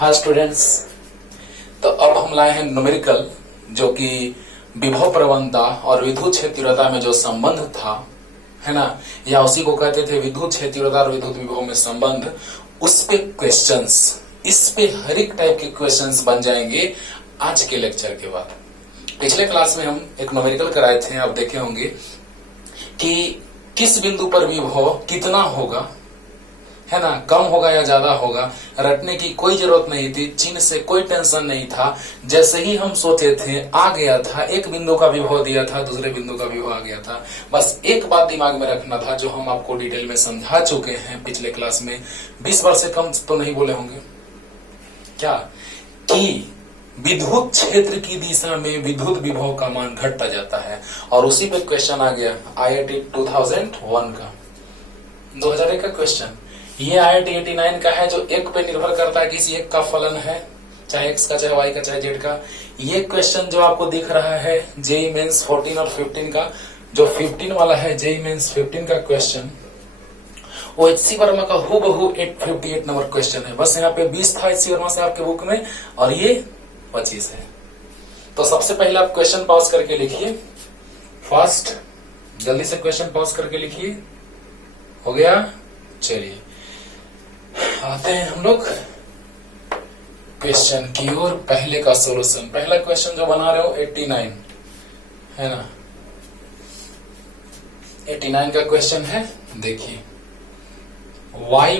हाँ स्टूडेंट्स, तो अब हम लाए हैं न्यूमेरिकल, जो कि विभव प्रवणता और विद्युत क्षेत्रता में जो संबंध था, है ना, या उसी को कहते थे विद्युत क्षेत्रता और विद्युत विभव में संबंध। उस पे क्वेश्चंस, इस पे हर एक टाइप के क्वेश्चंस बन जाएंगे आज के लेक्चर के बाद। पिछले क्लास में हम एक न्यूमेरिकल कराए थे, आप देखे होंगे कि किस बिंदु पर विभव कितना होगा, है ना, कम होगा या ज्यादा होगा, रटने की कोई जरूरत नहीं थी, चिन्ह से कोई टेंशन नहीं था। जैसे ही हम सोचे थे आ गया था, एक बिंदु का विभव दिया था, दूसरे बिंदु का विभव आ गया था। बस एक बात दिमाग में रखना था, जो हम आपको डिटेल में समझा चुके हैं पिछले क्लास में। 20 बार से कम तो नहीं बोले होंगे क्या, कि विद्युत क्षेत्र की दिशा में विद्युत विभव का मान घटता जाता है। और उसी पे क्वेश्चन आ गया IIT 2001 का, 2001 का क्वेश्चन। ये IIT 89 का है, जो एक पे निर्भर करता है, किसी एक का फलन है, चाहे x का, चाहे y का, चाहे z का। ये क्वेश्चन जो आपको दिख रहा है जेईई मेंस 14 और 15 का, जो 15 वाला है जेईई मेंस 15 का क्वेश्चन, वो HC वर्मा का हूबहू 858 नंबर क्वेश्चन है। बस यहाँ पे 20 था HC वर्मा से आपके बुक में, और ये 25 है। तो सबसे पहले आप क्वेश्चन पॉज करके लिखिए, फास्ट, जल्दी से क्वेश्चन पॉज करके लिखिए। हो गया? चलिए आते हैं हम लोग क्वेश्चन की ओर। पहले का सॉल्यूशन, पहला क्वेश्चन जो बना रहे हो 89 है ना, 89 का क्वेश्चन है। देखिए y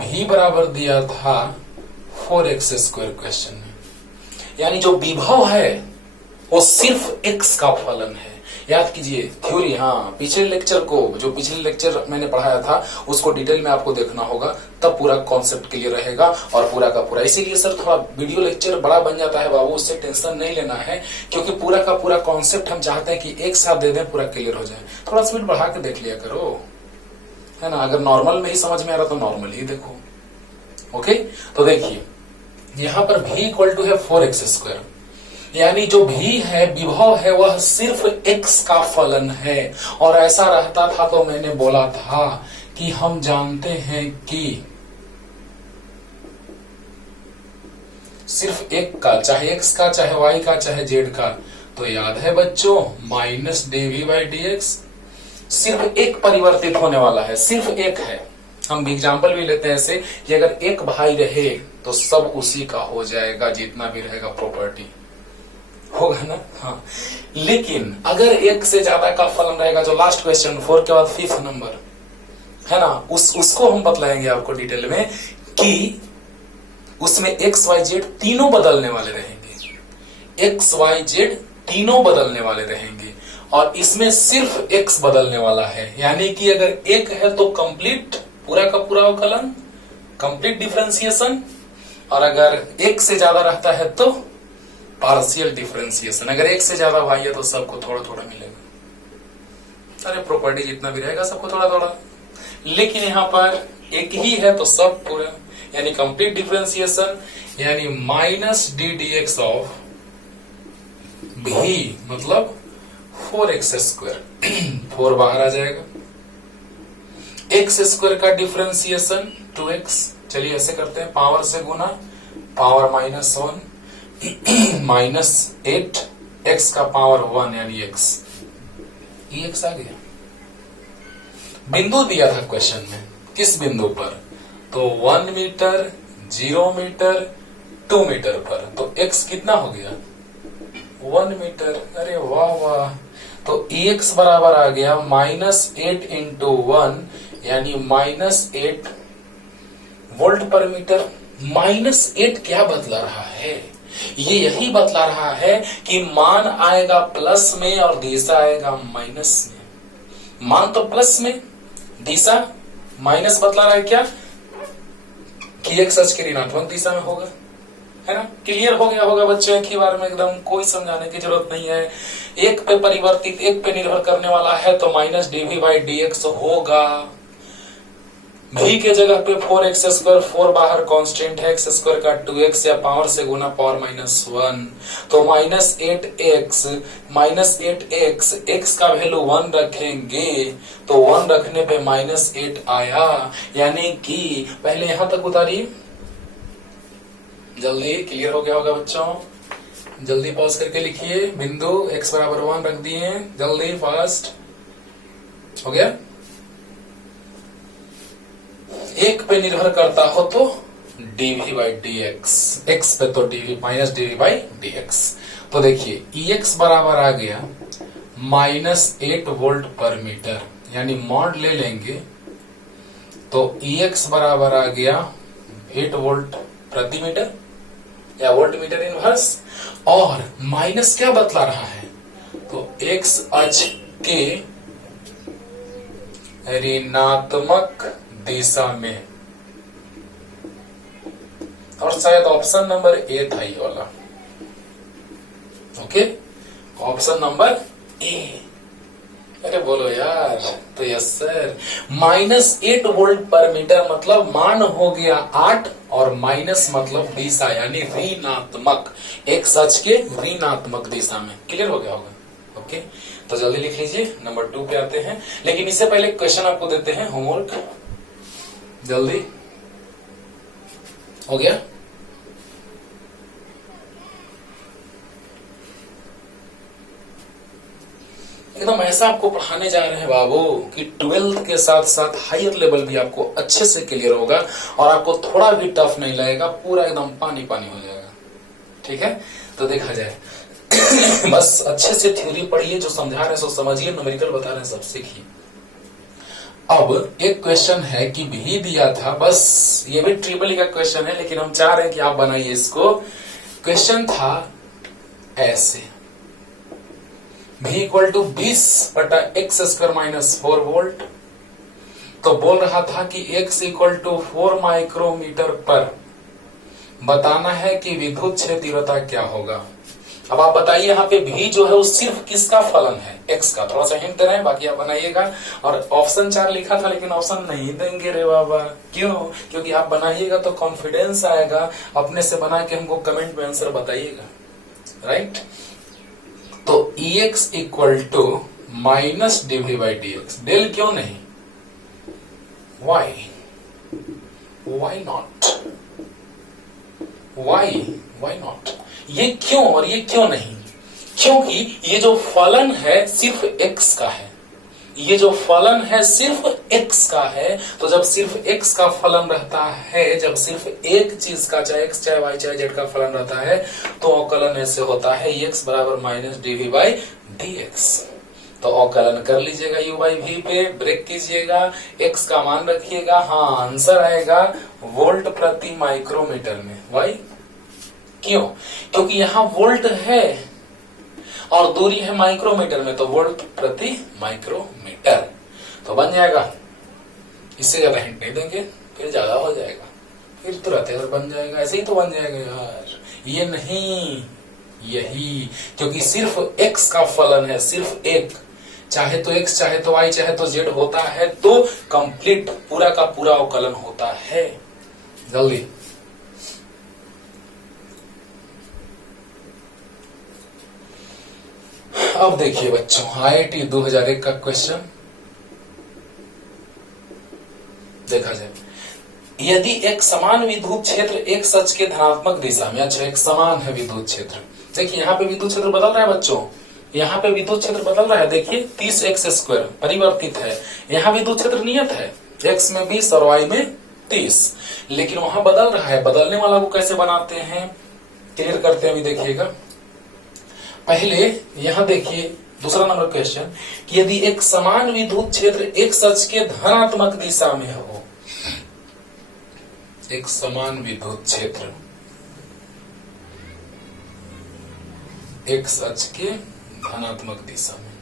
भी बराबर दिया था 4x² क्वेश्चन में, यानी जो विभव है वो सिर्फ x का फलन है। याद कीजिए थ्योरी, हाँ, पिछले लेक्चर को, जो पिछले लेक्चर मैंने पढ़ाया था उसको डिटेल में आपको देखना होगा, तब पूरा कॉन्सेप्ट क्लियर रहेगा और पूरा का पूरा। इसीलिए सर थोड़ा वीडियो लेक्चर बड़ा बन जाता है बाबू, उससे टेंशन नहीं लेना है, क्योंकि पूरा का पूरा कॉन्सेप्ट हम चाहते हैं कि एक साथ दे दें, पूरा क्लियर हो जाए। थोड़ा स्पीड बढ़ा के देख लिया करो, है ना। अगर नॉर्मल में ही समझ में आ रहा तो नॉर्मल ही देखो। ओके, तो देखिए यहाँ पर v इक्वल टू है 4x², यानी जो भी है विभव है वह सिर्फ x का फलन है। और ऐसा रहता था तो मैंने बोला था कि हम जानते हैं कि सिर्फ एक का, चाहे x का, चाहे y का, चाहे z का, तो याद है बच्चों -dv/dx। सिर्फ एक परिवर्तित होने वाला है, सिर्फ एक है। हम एग्जाम्पल भी लेते हैं ऐसे कि अगर एक भाई रहे तो सब उसी का हो जाएगा, जितना भी रहेगा प्रॉपर्टी होगा ना। हाँ, लेकिन अगर एक से ज्यादा का फलन रहेगा, जो लास्ट क्वेश्चन 4 के बाद 5th नंबर है ना, उसको हम बतलाएंगे आपको डिटेल में कि उसमें x y z तीनों बदलने वाले रहेंगे, x y z तीनों बदलने वाले रहेंगे, और इसमें सिर्फ x बदलने वाला है। यानी कि अगर एक है तो कंप्लीट, पूरा का पूरा अवकलन, कंप्लीट डिफरेंशिएशन, और अगर एक से ज्यादा रहता है तो पार्शियल डिफरेंशिएशन। अगर एक से ज्यादा भाई है तो सबको थोड़ा थोड़ा मिलेगा, अरे प्रॉपर्टी जितना भी रहेगा सबको थोड़ा थोड़ा। लेकिन यहाँ पर एक ही है तो सब पूरा, यानी कंप्लीट डिफरेंशिएशन, यानी -d/dx ऑफ भी मतलब 4x²। 4 बाहर आ जाएगा, x² का डिफरेंशिएशन 2x। चलिए ऐसे करते हैं, पावर से गुना, पावर -1 -8 x का पावर 1 यानी x, ये x आ गया। बिंदु दिया था क्वेश्चन में, किस बिंदु पर, तो 1 मीटर, 0 मीटर, 2 मीटर पर। तो x कितना हो गया, 1 मीटर। अरे वाह वाह, तो x बराबर आ गया -8 × 1 यानी -8 वोल्ट पर मीटर। -8 क्या बतला रहा है, ये यही बतला रहा है कि मान आएगा प्लस में और दिशा आएगा माइनस में। मान तो प्लस में, दिशा माइनस बतला रहा है क्या, कि एक सच के ऋणात्मक दिशा में होगा, है ना। क्लियर हो गया होगा बच्चों, एक ही बार में एकदम, कोई समझाने की जरूरत नहीं है। एक पे परिवर्तित, एक पे निर्भर करने वाला है तो -dv/dx होगा। भी के जगह पे 4x², 4 बाहर कांस्टेंट है, x² का 2x या पावर से गुना पावर -1, तो -8x, x का वैल्यू 1 रखेंगे तो 1 रखने पे -8 आया। यानी कि पहले यहां तक उतारिए, जल्दी क्लियर हो गया होगा बच्चों, जल्दी पॉज करके लिखिए। बिंदु x बराबर 1 रख दिए, जल्दी फास्ट हो गया। एक पे निर्भर करता हो तो dv बाई dx, x पे तो dv minus dv by dx। तो देखिए ex बराबर आ गया -8 वोल्ट पर मीटर, यानी मॉड ले लेंगे तो ex बराबर आ गया 8 वोल्ट प्रति मीटर या वोल्ट मीटर इनवर्स, और माइनस क्या बतला रहा है, तो x अक्ष के ऋणात्मक दिशा में, और शायद ऑप्शन नंबर ए था ये वाला। Okay, option number A. अरे बोलो यार, तो यस सर। -8 वोल्ट पर मीटर मतलब मान हो गया 8 और माइनस मतलब दिशा यानी ऋणात्मक, एक्स अक्ष के ऋणात्मक दिशा में। क्लियर हो गया होगा। ओके, तो जल्दी लिख लीजिए, नंबर 2 पे आते हैं। लेकिन इससे पहले क्वेश्चन आपको देते हैं, होमवर्क जल्दी हो गया। एकदम ऐसा आपको पढ़ाने जा रहे हैं बाबू कि 12th के साथ साथ हायर लेवल भी आपको अच्छे से क्लियर होगा और आपको थोड़ा भी टफ नहीं लगेगा, पूरा एकदम पानी पानी हो जाएगा। ठीक है, तो देखा जाए बस अच्छे से थ्योरी पढ़िए, जो समझा रहे हैं सो समझिए, न्यूमेरिकल बता रहे हैं सब सीखिए। अब एक क्वेश्चन है कि भी दिया था, बस ये भी ट्रिपल का क्वेश्चन है, लेकिन हम चाह रहे हैं कि आप बनाइए इसको। क्वेश्चन था ऐसे, v equal to 20/x² - 4 volt. तो बोल रहा था कि x इक्वल टू 4 माइक्रोमीटर पर बताना है कि विद्युत क्षेत्र तीव्रता क्या होगा। अब आप बताइए, यहाँ पे v जो है वो सिर्फ किसका फलन है, x का। थोड़ा सा हिंट दे रहे हैं, बाकी आप बनाइएगा। और ऑप्शन 4 लिखा था, लेकिन ऑप्शन नहीं देंगे रे बाबा। क्यों? क्योंकि आप बनाइएगा तो कॉन्फिडेंस आएगा, अपने से बना के हमको कमेंट में आंसर बताइएगा। राइट, तो Ex equal to minus dv by dx। Del क्यों नहीं, why, why not, why not, ये क्यों और ये क्यों नहीं? क्योंकि ये जो फलन है सिर्फ x का है, ये जो फलन है सिर्फ x का है। तो जब सिर्फ x का फलन रहता है, जब सिर्फ एक चीज का, चाहे x चाहे y चाहे z का फलन रहता है, तो अवकलन ऐसे होता है x बराबर माइनस dv बाई dx। तो अवकलन कर लीजिएगा u बाई v पे, ब्रेक कीजिएगा, x का मान रखिएगा। हाँ, आंसर आएगा वोल्ट प्रति माइक्रोमीटर में। वाई क्यों? क्योंकि यहाँ वोल्ट है और दूरी है माइक्रोमीटर में, तो वोल्ट प्रति माइक्रोमीटर। तो बन जाएगा, इससे ज्यादा हिंट नहीं देंगे, फिर ज्यादा हो जाएगा, फिर तुरंत अगर बन जाएगा, ऐसे ही तो बन जाएगा यार। ये नहीं, यही, क्योंकि सिर्फ x का फलन है, सिर्फ एक, चाहे तो x चाहे तो y चाहे तो z होता है, तो कंप्लीट पूरा का पूरा अवकलन होता है। जल्दी अब देखिए बच्चों, IIT 2001 का क्वेश्चन देखा जाए। यदि एक समान विद्युत क्षेत्र एक सच के धनात्मक दिशा में, अच्छा एक समान है विद्युत क्षेत्र, देखिए यहाँ पे विद्युत क्षेत्र बदल रहा है बच्चों, यहाँ पे विद्युत क्षेत्र बदल रहा है। देखिए 30x² परिवर्तित है, यहाँ विद्युत क्षेत्र नियत है, x में 20 और y में 30, लेकिन वहां बदल रहा है। बदलने वाला को कैसे बनाते हैं, क्लियर करते हैं, अभी देखिएगा। पहले यहां देखिए दूसरा नंबर क्वेश्चन कि यदि एक समान विद्युत क्षेत्र एक सच के धनात्मक दिशा में हो, एक समान विद्युत क्षेत्र एक सच के धनात्मक दिशा में,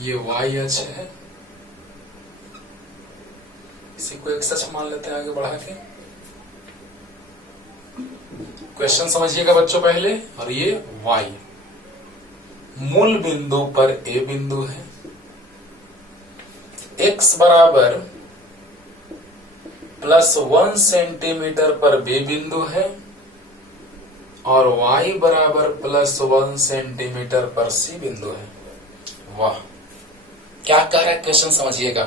ये y अक्ष है, इसी को एक सच मान लेते हैं आगे बढ़ा के। क्वेश्चन समझिएगा बच्चों पहले, और ये y मूल बिंदु पर a बिंदु है, x बराबर +1 सेंटीमीटर पर b बिंदु है, और y बराबर +1 सेंटीमीटर पर c बिंदु है। वाह, क्या कह रहा है क्वेश्चन समझिएगा।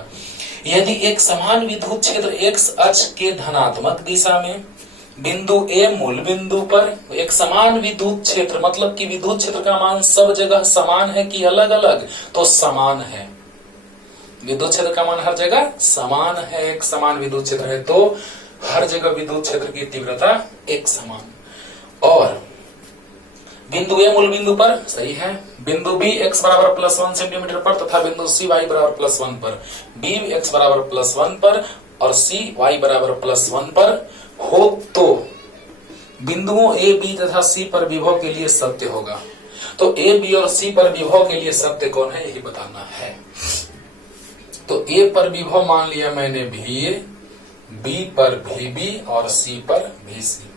यदि एक समान विद्युत क्षेत्र एक्स अक्ष के धनात्मक दिशा में बिंदु ए मूल बिंदु पर, एक समान विद्युत क्षेत्र मतलब कि विद्युत क्षेत्र का मान सब जगह समान है कि अलग अलग, तो समान है। विद्युत क्षेत्र का मान हर जगह समान है, एक समान विद्युत क्षेत्र है तो हर जगह विद्युत क्षेत्र की तीव्रता एक समान। और बिंदु ए मूल बिंदु पर सही है, बिंदु बी x बराबर +1 सेंटीमीटर पर तथा बिंदु सी y बराबर +1 पर, बी x बराबर +1 पर और सी y बराबर +1 पर हो तो बिंदुओं ए बी तथा सी पर विभव के लिए सत्य होगा। तो ए बी और सी पर विभव के लिए सत्य कौन है यही बताना है। तो ए पर विभव मान लिया मैंने VA, बी पर VB और सी पर VC।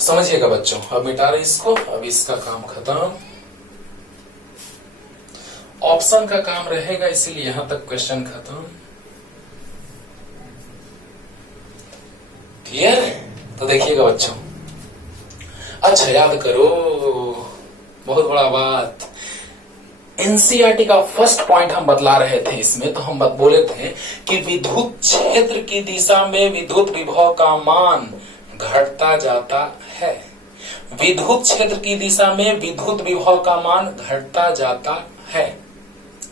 समझिएगा बच्चों, अब मिटा रहे इसको, अब इसका काम खत्म। ऑप्शन का काम रहेगा इसीलिए यहां तक क्वेश्चन खत्म। क्लियर है? तो देखिएगा बच्चों, अच्छा याद करो, बहुत बड़ा बात, एनसीईआरटी का फर्स्ट पॉइंट हम बतला रहे थे इसमें, तो हम बोले थे कि विद्युत क्षेत्र की दिशा में विद्युत विभव का मान घटता जाता है। विद्युत क्षेत्र की दिशा में विद्युत विभव का मान घटता जाता है,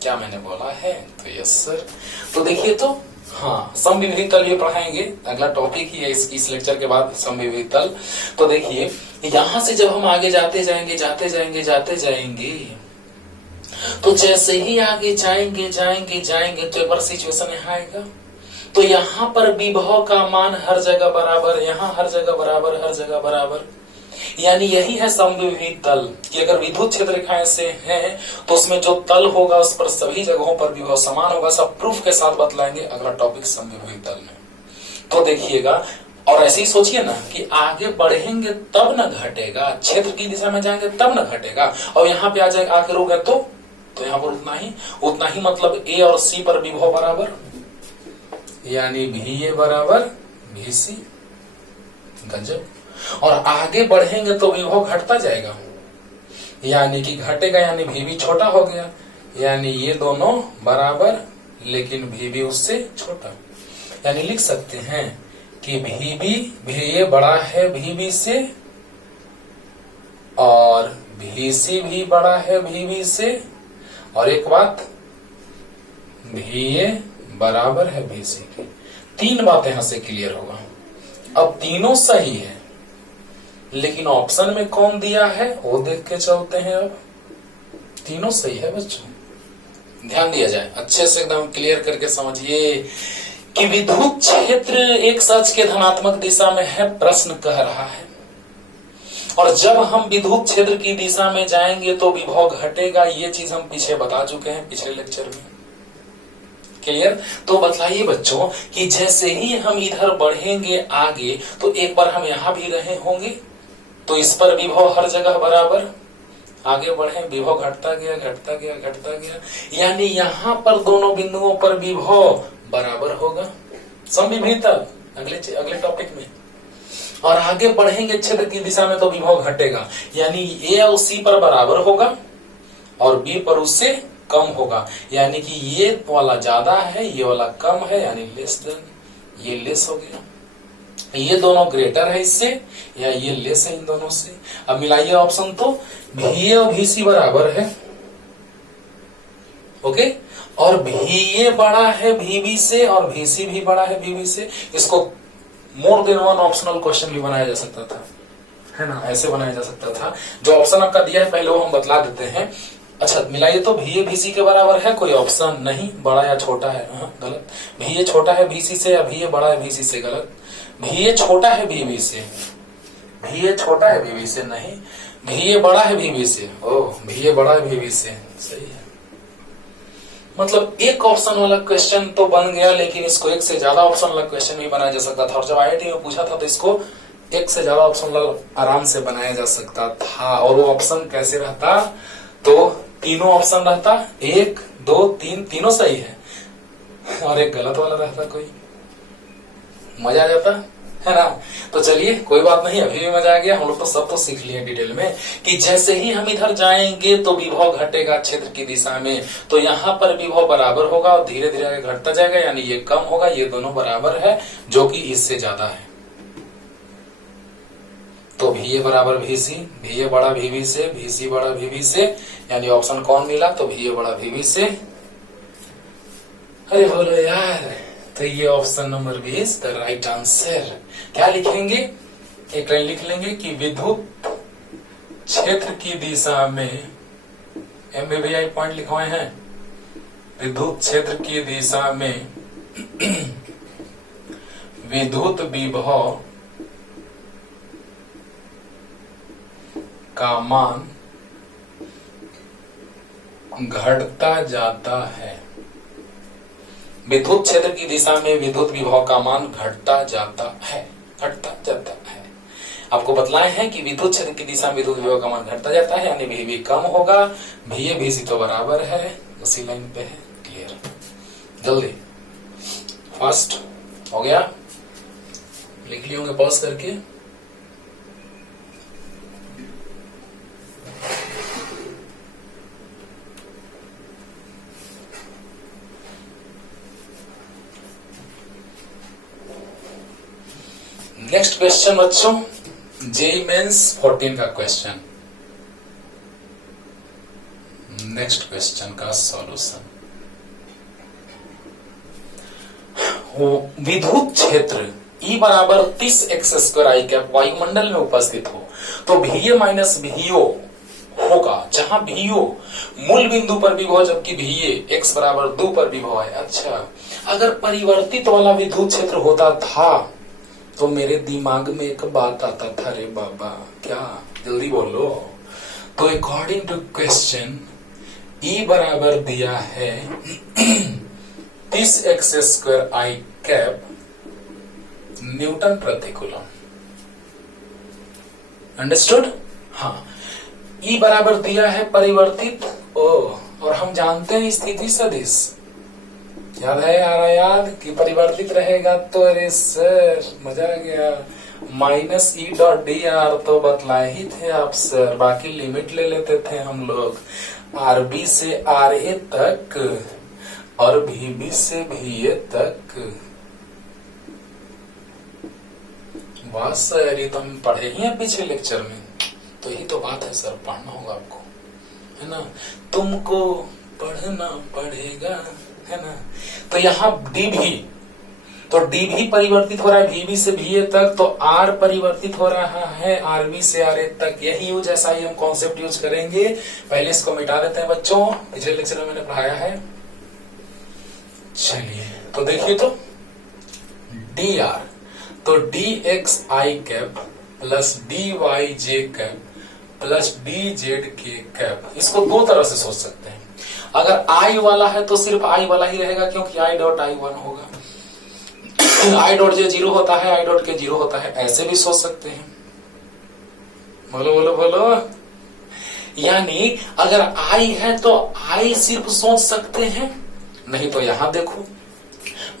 क्या मैंने बोला है? तो यस सर। तो देखिए, तो हाँ, समविभव तल भी पढ़ाएंगे, अगला टॉपिक ही है इस लेक्चर के बाद समविभव तल। तो देखिए, यहां से जब हम आगे जाते जाएंगे तो जैसे ही आगे जाएंगे तो एक बार सिचुएशन यहाँ आएगा। तो यहाँ पर विभव का मान हर जगह बराबर, यहाँ हर जगह बराबर, हर जगह बराबर, यानी यही है समविभव तल कि अगर विद्युत क्षेत्र रेखाएं से हैं तो उसमें जो तल होगा उस पर सभी जगहों पर विभव समान होगा। सब प्रूफ के साथ बतलाएंगे अगला टॉपिक समविभव तल में। तो देखिएगा, और ऐसे ही सोचिए ना कि आगे बढ़ेंगे तब न घटेगा, क्षेत्र की दिशा में जाएंगे तब न घटेगा, और यहाँ पे आ जाएगा आके रुक गए तो यहाँ पर उतना ही मतलब ए और सी पर विभव बराबर, यानी VA बराबर VC। गजब। और आगे बढ़ेंगे तो विभव घटता जाएगा, यानी कि घटेगा, यानी VB छोटा हो गया, यानी ये दोनों बराबर लेकिन VB उससे छोटा। यानी लिख सकते हैं कि VA बड़ा है VB से और VC भी बड़ा है VB से, और एक बात, VA बराबर है VC के। तीन बातें यहां से क्लियर होगा। अब तीनों सही है, लेकिन ऑप्शन में कौन दिया है वो देख के चलते हैं। अब तीनों सही है बच्चों, ध्यान दिया जाए, अच्छे से एकदम क्लियर करके समझिए कि विद्युत क्षेत्र एक सच के धनात्मक दिशा में है, प्रश्न कह रहा है। और जब हम विद्युत क्षेत्र की दिशा में जाएंगे तो विभव घटेगा, ये चीज हम पीछे बता चुके हैं पिछले लेक्चर में। क्लियर? तो बतलाइए बच्चों कि जैसे ही हम इधर बढ़ेंगे आगे तो एक बार हम यहां भी रहे होंगे, तो इस पर विभव हर जगह बराबर, आगे बढ़े विभव घटता गया, यानी यहां पर दोनों बिंदुओं पर विभव बराबर होगा। समविभव तल अगले टॉपिक में। और आगे बढ़ेंगे क्षेत्र की दिशा में तो विभव घटेगा, यानी ए और सी पर बराबर होगा और बी पर उससे कम होगा, यानी कि ये वाला ज्यादा है ये वाला कम है, यानी लेस देन, ये लेस हो गया। ये दोनों ग्रेटर है इससे या ये लेस है इन दोनों से। अब मिलाइए ऑप्शन, तो VA और VC बराबर है, ओके, और VA बड़ा है VB से और VC भी बड़ा है VB से। इसको more than one optional question भी बनाया जा सकता था, है ना, ऐसे बनाया जा सकता था। जो ऑप्शन आपका दिया है पहले वो हम बतला देते हैं। अच्छा मिलाइए, तो VA VC के बराबर है, कोई ऑप्शन नहीं, बड़ा या छोटा है, गलत। VA छोटा है VC से या VA बड़ा है VC से, गलत। VA छोटा है VB से, VA छोटा है VB से, नहीं, VA बड़ा है VB से, ओह VA बड़ा है VB से, सही है। मतलब एक ऑप्शन वाला क्वेश्चन तो बन गया, लेकिन इसको एक से ज्यादा ऑप्शन वाला क्वेश्चन भी बनाया जा सकता था। और जब IIT में पूछा था तो इसको एक से ज्यादा ऑप्शन वाला आराम से बनाया जा सकता था। और वो ऑप्शन कैसे रहता, तो तीनों ऑप्शन रहता, 1 2 3 तीनों सही है और एक गलत वाला रहता, कोई मजा आ जाता। है ना। तो चलिए कोई बात नहीं, अभी भी मजा आ गया। हम लोग तो सब तो सीख लिए डिटेल में कि जैसे ही हम इधर जाएंगे तो विभव घटेगा क्षेत्र की दिशा में, तो यहाँ पर विभव बराबर होगा और धीरे धीरे आगे घटता जाएगा, यानी ये कम होगा, ये दोनों बराबर है जो कि इससे ज्यादा है। तो VA बराबर VC, VA बड़ा VB से, VC बड़ा VB से, यानी ऑप्शन कौन मिला? तो VA बड़ा VB से। अरे बोलो यार, तो ये option number 20 the right answer. क्या लिखेंगे? एक लाइन लिख लेंगे कि विद्युत क्षेत्र की दिशा में, MBBI पॉइंट लिखवाए हैं, विद्युत क्षेत्र की दिशा में विद्युत विभव का मान घटता जाता है। विद्युत क्षेत्र की दिशा में विद्युत विभव का मान घटता जाता है, घटता जाता है। आपको बतलाए हैं कि विद्युत क्षेत्र की दिशा में विद्युत विभव का मान घटता जाता है, यानी VB कम होगा, VA VC तो बराबर है, उसी लाइन पे है। क्लियर? जल्दी फास्ट हो गया, लिख लिए होंगे पॉज करके। नेक्स्ट क्वेश्चन बच्चों, जेईई मेंस 14 का क्वेश्चन। नेक्स्ट क्वेश्चन का सॉल्यूशन। विद्युत क्षेत्र E बराबर 30x² I कैप वायुमंडल में उपस्थित हो तो VA माइनस VO होगा, जहां VO मूल बिंदु पर विभव जबकि VA x बराबर 2 पर विभव है। अच्छा, अगर परिवर्तित वाला विद्युत क्षेत्र होता था तो मेरे दिमाग में एक बात आता था, रे बाबा क्या, जल्दी बोलो। तो अकॉर्डिंग टू क्वेश्चन E बराबर दिया है 30x² I कैप न्यूटन प्रति कूलम। अंडरस्टूड? हाँ, E बराबर दिया है परिवर्तित और हम जानते हैं स्थिति सदिश, याद है याद कि परिवर्तित रहेगा तो, अरे सर मजा आ गया। -E.dr तो बतलाए ही थे आप सर, बाकी लिमिट ले लेते थे हम लोग, RB से RA तक और VB से VA तक। वाह सर, ये तो हम पढ़े ही हैं पिछले लेक्चर में। तो यही तो बात है सर, पढ़ना होगा आपको, है ना, तुमको पढ़ना पड़ेगा, है ना। तो यहाँ DV, तो DV परिवर्तित हो रहा है VB से VA तक, तो R परिवर्तित हो रहा है RB से RA तक। यही यूज, ऐसा ही हम कॉन्सेप्ट यूज करेंगे। पहले इसको मिटा देते हैं बच्चों, पिछले लेक्चर में मैंने पढ़ाया है। चलिए तो देखिए, तो DR, तो DXI cap plus DYJ cap plus DZK cap, इसको दो तरह से सोच सकते हैं। अगर I वाला है तो सिर्फ I वाला ही रहेगा, क्योंकि I डॉट I 1 होगा। I डॉट J 0 होता है, I डॉट K 0 होता है, ऐसे भी सोच सकते हैं। बोलो बोलो बोलो। यानी अगर I है तो I सिर्फ सोच सकते हैं, नहीं तो यहां देखो,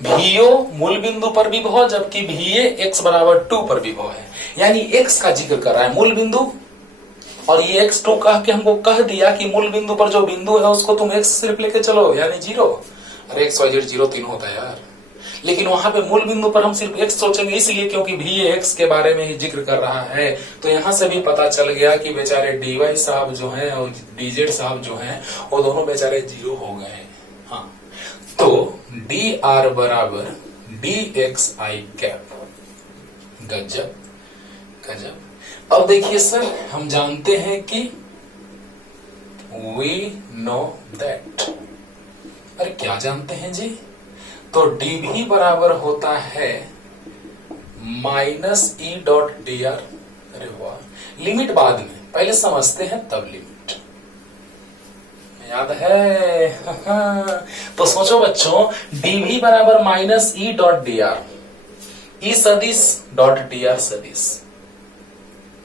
VO मूल बिंदु पर विभव जबकि VA x बराबर 2 पर विभव है, यानी x का जिक्र कर रहा है मूल बिंदु, और ये x2 कह के हमको कह दिया कि मूल बिंदु पर जो बिंदु है उसको तुम x सिर्फ लेके चलो, यानी 0। अरे x y z 0 तीनों होता है यार, लेकिन वहां पे मूल बिंदु पर हम सिर्फ x सोचेंगे, इसलिए क्योंकि VA x के बारे में ही जिक्र कर रहा है। तो यहां से भी पता चल गया कि बेचारे DY साहब जो हैं और DZ साहब जो हैं वो दोनों बेचारे 0 हो गए। हाँ, तो DR बराबर DXI कैप। गजब गजब। अब देखिए सर, हम जानते हैं कि we know that, अरे क्या जानते हैं जी, तो DV बराबर होता है -E.dr। अरे वाह, लिमिट बाद में, पहले समझते हैं तब लिमिट, याद है। तो सोचो बच्चों, DV बराबर -E.dr, E सदिश डॉट dr सदिश।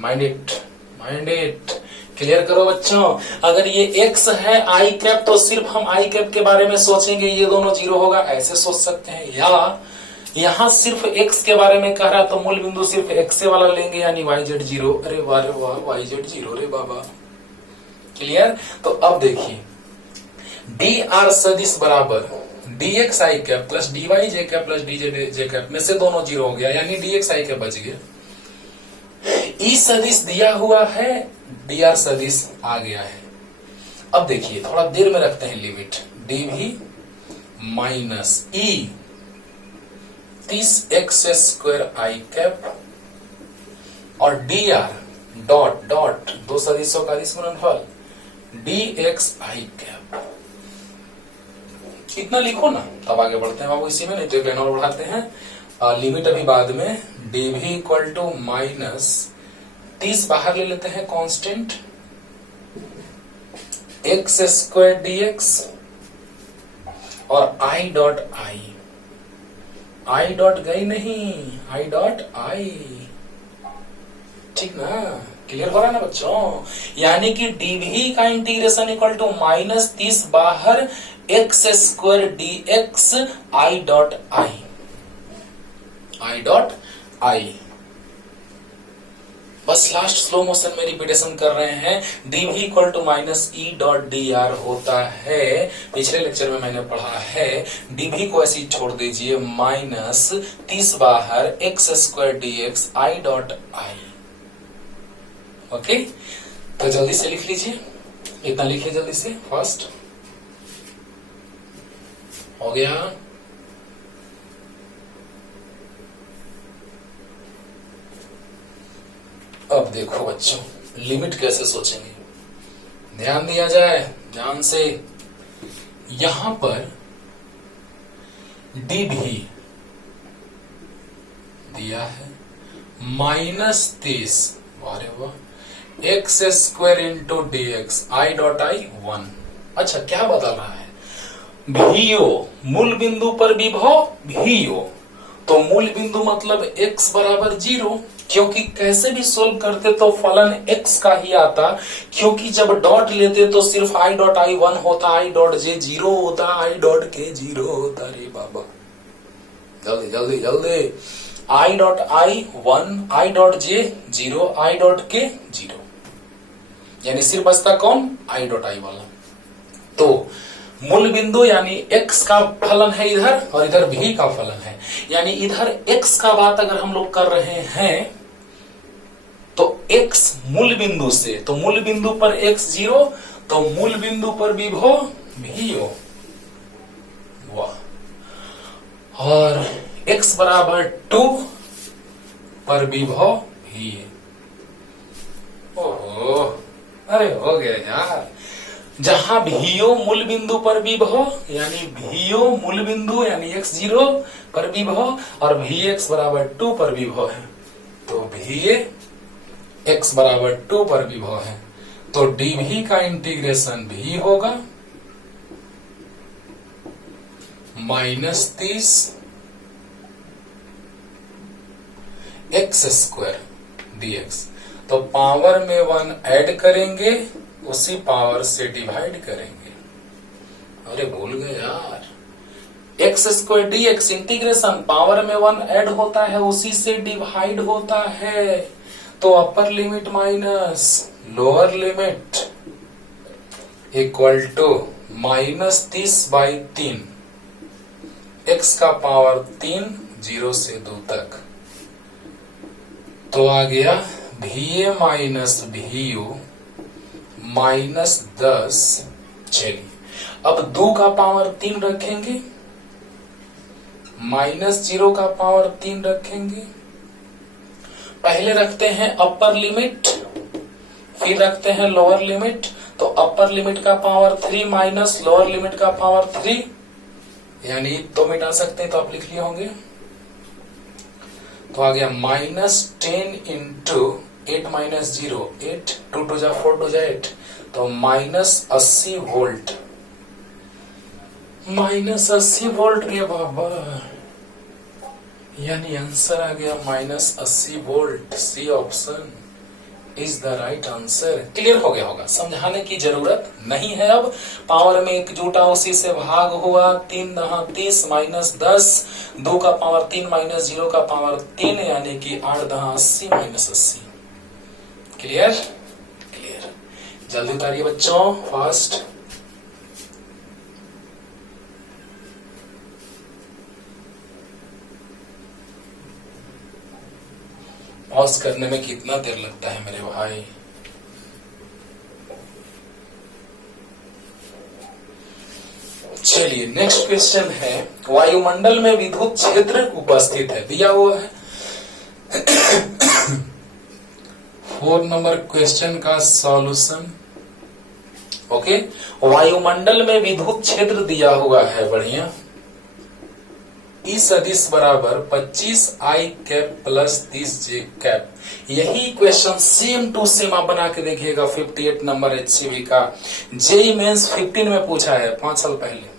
माइंड इट, क्लियर करो बच्चों। अगर ये x है I कैप तो सिर्फ हम I कैप के बारे में सोचेंगे, ये दोनों 0 होगा, ऐसे सोच सकते हैं। या यहां सिर्फ x के बारे में कह रहा है तो मूल बिंदु सिर्फ x से वाला लेंगे यानी yz 0। अरे वाह वाह yz 0 रे बाबा। क्लियर। तो अब देखिए dr सदिश बराबर dx i cap plus dy j cap plus dz j cap में से दोनों जीरो हो गया यानी dx i कैप बच गया। ई सदिश दिया हुआ है, dr सदिश आ गया है। अब देखिए थोड़ा देर में रखते हैं limit. dv minus E 30x² i cap और dr डॉट डॉट दो सदिशों का अदिश गुणनफल dx i कैप। इतना लिखो ना तब आगे बढ़ते हैं बाबू इसी में, नहीं तो एक लाइन और बढ़ाते हैं। लिमिट अभी बाद में। dv इक्वल टू माइनस 30 बाहर ले लेते हैं कांस्टेंट x² dx और i डॉट आई डॉट गई नहीं, आई डॉट आई। ठीक ना, क्लियर हो रहा है ना बच्चों। यानी कि dv का इंटीग्रेशन इक्वल टू माइनस 30 बाहर x² dx I dot I. बस लास्ट स्लो मोशन में रिपीटेशन कर रहे हैं। dv equal to minus E dot D R होता है, पिछले लेक्चर में मैंने पढ़ा है। dv को ऐसे ही छोड़ दीजिए, माइनस 30 बाहर x² dx आई डॉट आई। ओके, तो जल्दी से लिख लीजिए, इतना लिखिए जल्दी से। फर्स्ट हो गया। अब देखो बच्चों लिमिट कैसे सोचेंगे, ध्यान दिया जाए ध्यान से। यहां पर dv दिया है माइनस 30 वारे वाह x² इंटू dx आई डॉट आई 1। अच्छा क्या बदल रहा है, भीओ मूल बिंदु पर विभव भीओ, तो मूल बिंदु मतलब x बराबर 0, क्योंकि कैसे भी सोल्व करते तो फलन x का ही आता, क्योंकि जब डॉट लेते तो सिर्फ i डॉट आई 1 होता, i डॉट j 0 होता, i डॉट k 0 होता। रे बाबा जल्दी जल्दी जल्दी, i dot I 1, i dot j 0, i dot k 0, यानी सिर्फ बचता कौन, i डॉट आई वाला। तो मूल बिंदु यानी x का फलन है इधर और इधर v का फलन है, यानी इधर x का बात अगर हम लोग कर रहे हैं तो x मूल बिंदु से, तो मूल बिंदु पर x 0, तो मूल बिंदु पर विभव v हो। वाह। और x बराबर 2 पर विभव v है। ओहो, अरे हो गया यार। जहां भीओ मूल बिंदु पर विभव, यानी भीओ मूल बिंदु यानी x0 पर विभव और vx बराबर 2 पर विभव है, तो va x बराबर 2 पर विभव है, तो dv का इंटीग्रेशन v होगा माइनस 30 x² dx। तो पावर में 1 ऐड करेंगे, उसी पावर से डिवाइड करेंगे। अरे भूल गए यार, x² dx इंटीग्रेशन पावर में 1 ऐड होता है, उसी से डिवाइड होता है, तो upper limit minus lower limit equal to minus 30/3 x का पावर 3 0 से 2 तक। तो आ गया va माइनस vu माइनस 10। चलिए अब 2 का पावर 3 रखेंगे, माइनस 0 का पावर 3 रखेंगे। पहले रखते हैं अपर लिमिट, फिर रखते हैं लोअर लिमिट, तो अपर लिमिट का पावर 3 माइनस लोअर लिमिट का पावर 3, यानी तो मिटा सकते हैं, तो आप लिख लिए होंगे। तो आ गया माइनस 10 इंटू 8 माइनस 0 8, 2 2 जा 4 2 जा 8, तो माइनस 80 वोल्ट। माइनस 80 वोल्ट रे बाबा, यानी आंसर आ गया minus 80 volt, C option. Is the right answer. Clear हो गया होगा, समझाने की जरूरत नहीं है। अब पावर में एक जुटा उसी से भाग हुआ, 3 दहा 30 माइनस 10, 2 का पावर 3 माइनस 0 का पावर 3 यानी कि 8 दहा 80 माइनस 80। क्लियर? क्लियर। जल्दी उतारिए बच्चों, फास्ट। पॉज करने में कितना देर लगता है मेरे भाई। चलिए नेक्स्ट क्वेश्चन है, वायुमंडल में विद्युत क्षेत्र उपस्थित है, दिया हुआ है। 4 नंबर क्वेश्चन का सॉल्यूशन। ओके, वायुमंडल में विद्युत क्षेत्र दिया हुआ है, बढ़िया। ई सदिश बराबर 25 आई कैप प्लस 30 जे कैप। यही क्वेश्चन सेम टू सेम आप बना के देखिएगा 58 नंबर HCV का। जेईई मेंस 15 में पूछा है 5 साल पहले।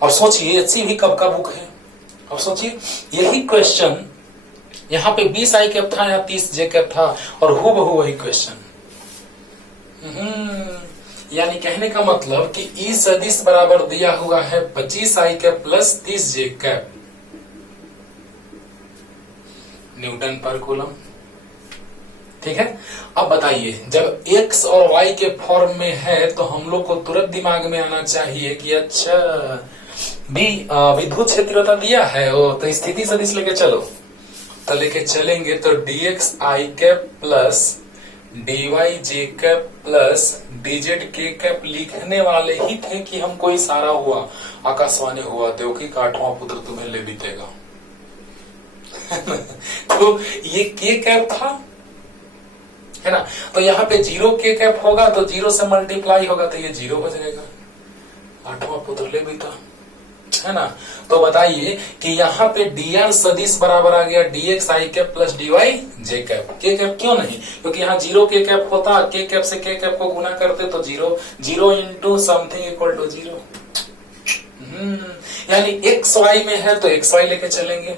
अब सोचिए HCV कब का बुक है। अब सोचिए यही क्वेश्चन यहाँ पे 20 आई कैप था, यहाँ 30 जे कैप था, और हूबहू वही क्वेश्चन। यानी कहने का मतलब कि ई सदिश बराबर दिया हुआ है 25 आई कैप प्लस 30 जे कैप न्यूटन पर कूलम। ठीक है, अब बताइए जब x और y के फॉर्म में है तो हम लोग को तुरंत दिमाग में आना चाहिए कि अच्छा विद्युत क्षेत्रता दिया है, वो तो स्थिति सदिश लेके चलो। तो लेके चलेंगे तो dx i cap plus dy j cap plus dz k cap लिखने वाले ही थे कि हमको इशारा हुआ, आकाशवाणी हुआ, देवकी का 8वां पुत्र तुम्हें ले बीतेगा। तो ये k कैप था, है ना। तो यहाँ पे 0 k कैप होगा तो 0 से मल्टीप्लाई होगा तो ये 0 हो जाएगा, 8वां पुत्र ले बीता, है ना। तो बताइए कि यहाँ पे dr सदिश बराबर आ गया dx i cap plus dy j cap. k cap क्यों नहीं, क्योंकि यहाँ 0 k कैप होता, k कैप से k कैप को गुना करते तो 0 इंटू समथिंग इक्वल टू 0। यानी x y में है तो x y लेके चलेंगे।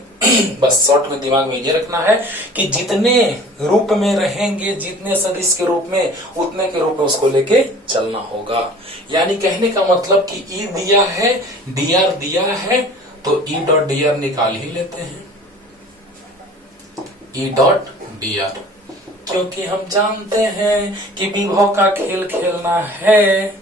बस शॉर्ट में दिमाग में ये रखना है कि जितने रूप में रहेंगे, जितने सदिश के रूप में, उतने के रूप में उसको लेके चलना होगा। यानी कहने का मतलब कि E दिया है, dr दिया है, तो E डॉट dr निकाल ही लेते हैं, E डॉट dr, क्योंकि हम जानते हैं कि विभव का खेल खेलना है,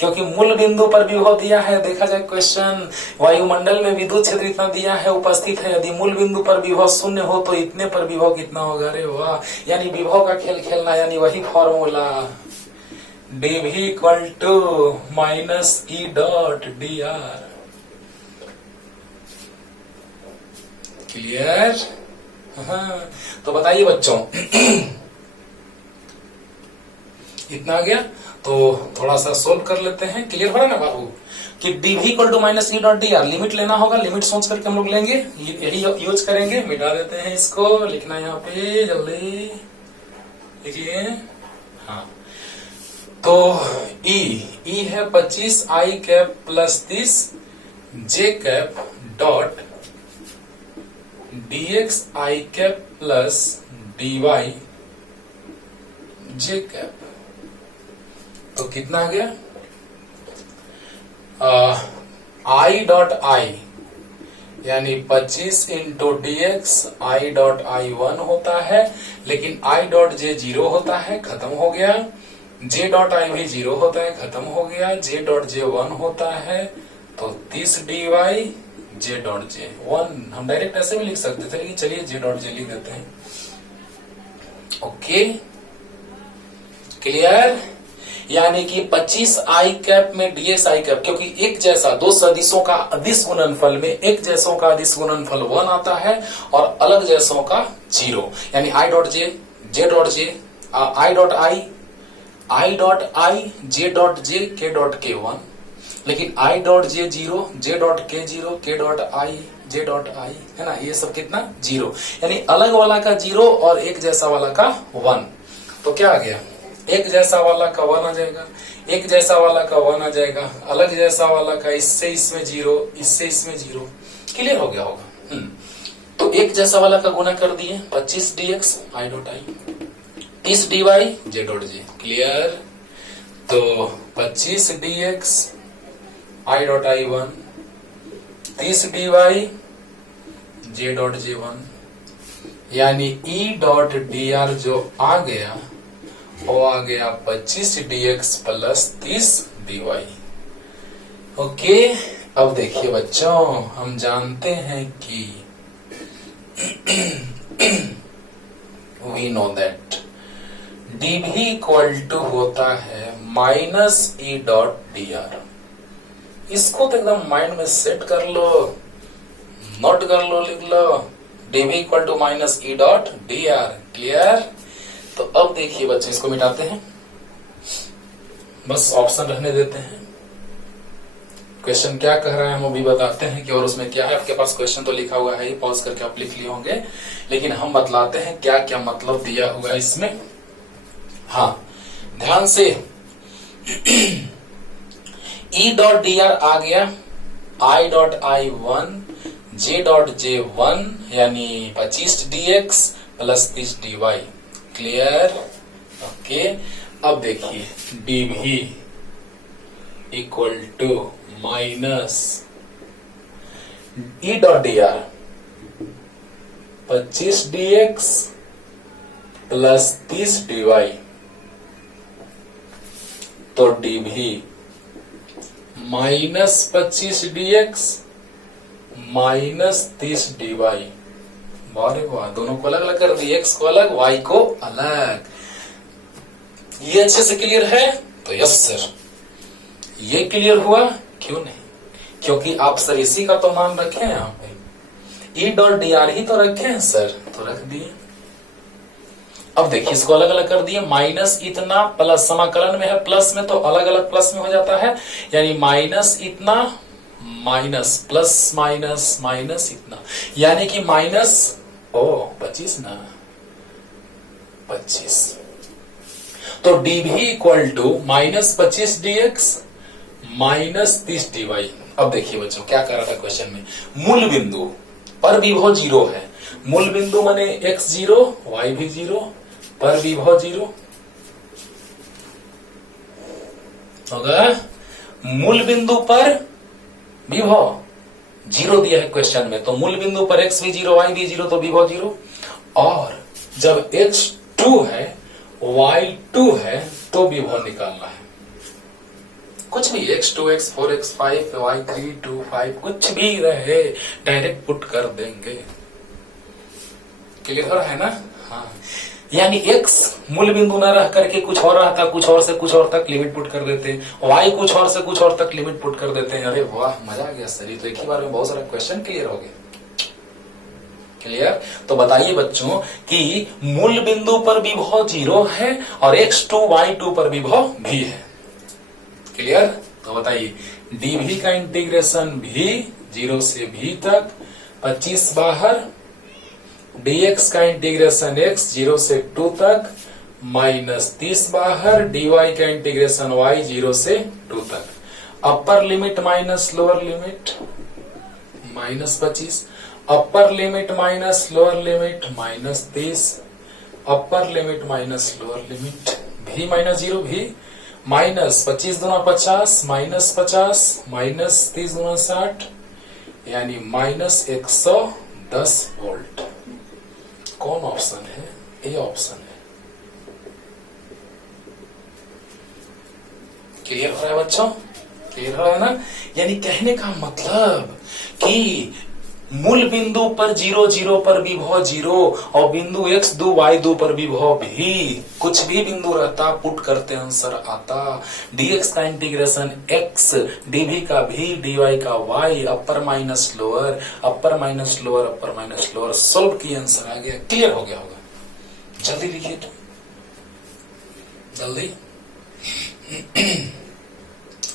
क्योंकि मूल बिंदु पर विभव दिया है। देखा जाए क्वेश्चन, वायुमंडल में विद्युत क्षेत्र इतना दिया है, उपस्थित है, यदि मूल बिंदु पर विभव 0 हो तो इतने पर विभव कितना होगा, अरे वाह। यानी विभव का खेल खेलना, यानी वही formula dv equal to minus E dot dr। Clear? हाँ, तो बताइए बच्चों इतना आ गया तो थोड़ा सा सोल्व कर लेते हैं। क्लियर हो रहा है ना बाबू कि dv equal to minus E dot dr। Limit लेना होगा, लिमिट सोच करके हम लोग लेंगे, यही यूज करेंगे। मिटा देते हैं इसको, लिखना यहाँ पे जल्दी लिखिए। हाँ, तो E है 25 आई कैप प्लस 30 जे कैप डॉट dx आई कैप प्लस dy जे कैप। तो कितना आ गया, आई डॉट आई यानी 25 इंटू dx आई डॉट आई 1 होता है, लेकिन आई डॉट जे 0 होता है, खत्म हो गया। जे डॉट आई भी 0 होता है, खत्म हो गया। जे डॉट जे 1 होता है, तो 30 dy जे डॉट जे 1। हम डायरेक्ट ऐसे भी लिख सकते थे, लेकिन चलिए जे डॉट जे लिख देते हैं। Okay, clear? यानी कि 25 आई कैप में dx आई कैप, क्योंकि एक जैसा दो सदिशों का अदिश गुणनफल में एक जैसों का अदिश गुणनफल 1 आता है और अलग जैसों का 0। यानी I dot J, J dot J, I dot I, I dot I, J dot J, के डॉट के 1, लेकिन I dot J 0, J dot के 0, के dot I, J dot I, है ना। ये सब कितना 0, यानी अलग वाला का 0 और एक जैसा वाला का 1। तो क्या आ गया, एक जैसा वाला का 1 आ जाएगा, एक जैसा वाला का 1 आ जाएगा, अलग जैसा वाला का इससे इसमें 0, इससे इसमें 0। क्लियर हो गया होगा। तो एक जैसा वाला का गुना कर दिए 25 dx i dot I, 30 dy j dot J. Clear? तो 25 dx i dot I 1, 30 dy j dot J 1, यानी e डॉट dr जो आ गया वो आ गया 25 dx प्लस 30 dy। ओके, अब देखिए बच्चों, हम जानते हैं कि we know that dv equal to होता है minus E dot D R. इसको तो एकदम माइंड में सेट कर लो, नोट कर लो, लिख लो, dv equal to minus E dot D R. Clear? तो अब देखिए बच्चे, इसको मिटाते हैं, बस ऑप्शन रहने देते हैं। क्वेश्चन क्या कह रहा है हम अभी बताते हैं कि और उसमें क्या है। आपके पास क्वेश्चन तो लिखा हुआ है, पॉज करके आप लिख लिए होंगे, लेकिन हम बतलाते हैं क्या क्या मतलब दिया हुआ है इसमें। हाँ, ध्यान से ई डॉट डी आर आ गया आई डॉट आई 1 जे डॉट जे 1, यानी 25 dx plus 30 dy। Clear? Okay, अब देखिए dv equal to minus E dot D R 25 dx plus 30 dy। तो dv minus 25 dx minus 30 dy। वाह वाह, दोनों को अलग अलग कर दिए, x को अलग, y को अलग। ये अच्छे से क्लियर है? तो यस सर, ये क्लियर हुआ? क्यों नहीं? क्योंकि आप सर इसी का तो मान रखे हैं यहाँ पे, ई डॉट डी आर ही तो रखे हैं सर, तो रख दिए। अब देखिए इसको अलग अलग कर दिए, माइनस इतना प्लस, समाकलन में है प्लस में तो अलग अलग प्लस में हो जाता है, यानी माइनस इतना माइनस प्लस माइनस माइनस इतना, यानी कि माइनस 25 ना 25। तो dv equal to minus 25 dx minus 30 dy। अब देखिए बच्चों क्या कर रहा था क्वेश्चन में, मूल बिंदु पर विभव 0 है। मूल बिंदु माने x 0 y भी 0 पर विभव 0 होगा। मूल बिंदु पर विभव 0 दिया है क्वेश्चन में, तो मूल बिंदु पर x भी 0 y भी 0 तो विभव 0। और जब x 2 है y 2 है तो विभव निकालना है। कुछ भी x2 x4 x5 y3 2 5 कुछ भी रहे, डायरेक्ट पुट कर देंगे। क्लियर हो रहा है ना? हाँ, यानी x मूल बिंदु न रह करके कुछ और रहता, कुछ और से कुछ और तक लिमिट पुट कर देते, y कुछ और से कुछ और तक लिमिट पुट कर देते हैं। अरे वाह, मजा आ गया सर, तो एक ही बार में बहुत सारा क्वेश्चन क्लियर हो गए। क्लियर? तो बताइए बच्चों कि मूल बिंदु पर विभव 0 है और x2 y2 पर विभव भी है। क्लियर? तो बताइए dv का इंटीग्रेशन भी 0 से v तक, 25 बाहर, dx का इंटीग्रेशन x 0 से 2 तक, माइनस 30 बाहर, dy का इंटीग्रेशन y 0 से 2 तक। अपर limit minus lower limit minus 25, अपर limit minus lower limit minus 30, अपर लिमिट माइनस लोअर लिमिट भी माइनस 0 भी, माइनस 25 दूना 50 माइनस 50 माइनस 30 दूना 60, यानी माइनस 110 वोल्ट। कौन ऑप्शन है? ए ऑप्शन है। क्लियर हो रहा है बच्चों? क्लियर हो रहा है ना? यानी कहने का मतलब कि मूल बिंदु पर 0 0 पर विभव 0 और बिंदु x 2 y 2 पर विभव भी, कुछ भी बिंदु रहता पुट करते आंसर आता। dx का इंटीग्रेशन x, dv का भी, dy का y, अपर माइनस लोअर, अपर माइनस लोअर, अपर माइनस लोअर, सोल्व किए आंसर आ गया। क्लियर हो गया होगा? जल्दी लिखिए तो, जल्दी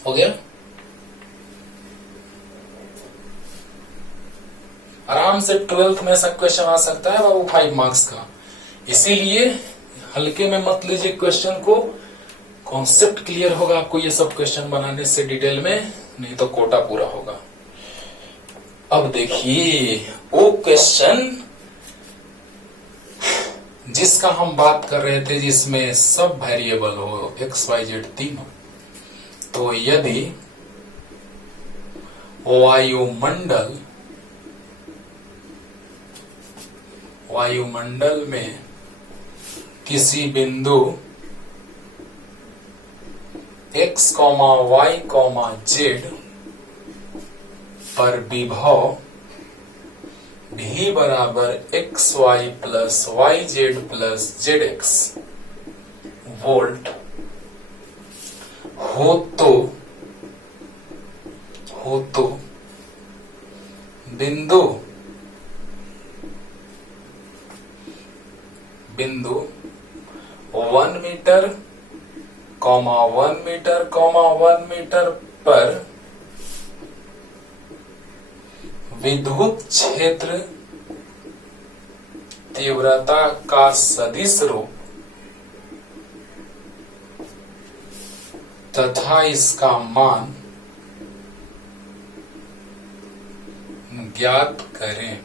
हो गया। आराम से 12th में ऐसा क्वेश्चन आ सकता है बाबू 5 मार्क्स का, इसीलिए हल्के में मत लीजिए क्वेश्चन को। कॉन्सेप्ट क्लियर होगा आपको ये सब क्वेश्चन बनाने से डिटेल में, नहीं तो कोटा पूरा होगा। अब देखिए वो क्वेश्चन जिसका हम बात कर रहे थे, जिसमें सब वेरिएबल हो एक्स वाई जेड तीनों। तो यदि वायुमंडल में किसी बिंदु x, y, z पर विभव v बराबर X Y plus Y Z plus Z X volt हो तो बिंदु 1 मीटर, 1 मीटर, 1 मीटर पर विद्युत क्षेत्र तीव्रता का सदिश रूप तथा इसका मान ज्ञात करें।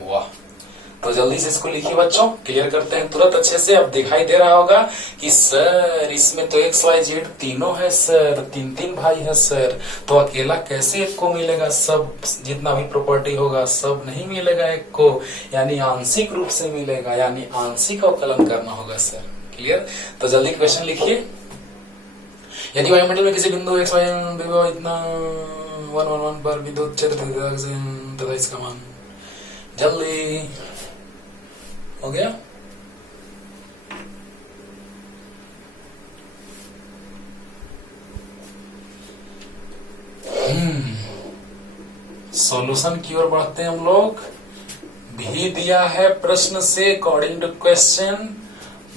वाह, तो जल्दी से इसको लिखिए बच्चों, क्लियर करते हैं तुरंत अच्छे से। अब दिखाई दे रहा होगा कि सर इसमें तो एक्स वाई जेड तीनों है सर, तीन भाई है सर, तो अकेला कैसे एक को मिलेगा? सब जितना भी प्रॉपर्टी होगा सब नहीं मिलेगा एक को, यानी आंशिक रूप से मिलेगा, यानी आंशिक अवकलन करना होगा सर। क्लियर? तो जल्दी क्वेश्चन लिखिए। यदि वायुमंडल में किसी बिंदु एक्स वाई इतना 1 पर विद्युत क्षेत्र तथा इसका मान, जल्दी हो गया। सॉल्यूशन की ओर बढ़ते हैं हम लोग। भी दिया है प्रश्न से अकॉर्डिंग टू क्वेश्चन,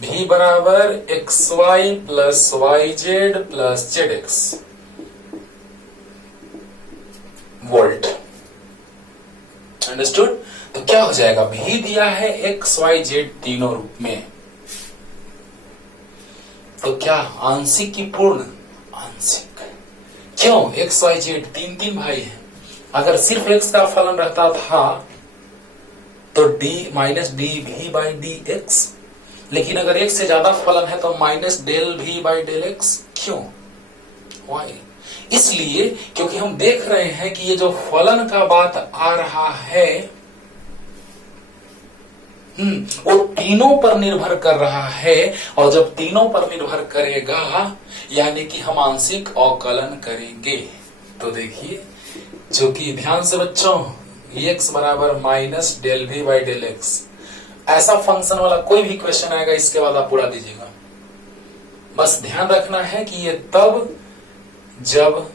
भी बराबर X Y plus Y Z plus Z X volt. Understood? तो क्या हो जाएगा? भी दिया है एक्स वाई जेड तीनों रूप में, तो क्या आंशिक की पूर्ण? आंशिक। क्यों? एक्स वाई जेड तीन भाई हैं। अगर सिर्फ एक्स का फलन रहता था तो डी माइनस डी भी बाई डी एक्स, लेकिन अगर एक से ज्यादा फलन है तो माइनस डेल भी बाई डेल एक्स। क्यों? वाई? इसलिए क्योंकि हम देख रहे हैं कि ये जो फलन का बात आ रहा है वो तीनों पर निर्भर कर रहा है, और जब तीनों पर निर्भर करेगा यानी कि हम आंशिक अवकलन करेंगे। तो देखिए, जो कि ध्यान से बच्चों, एक्स बराबर माइनस डेल भी बाई डेल एक्स, ऐसा फंक्शन वाला कोई भी क्वेश्चन आएगा इसके बाद आप उड़ा दीजिएगा। बस ध्यान रखना है कि ये तब जब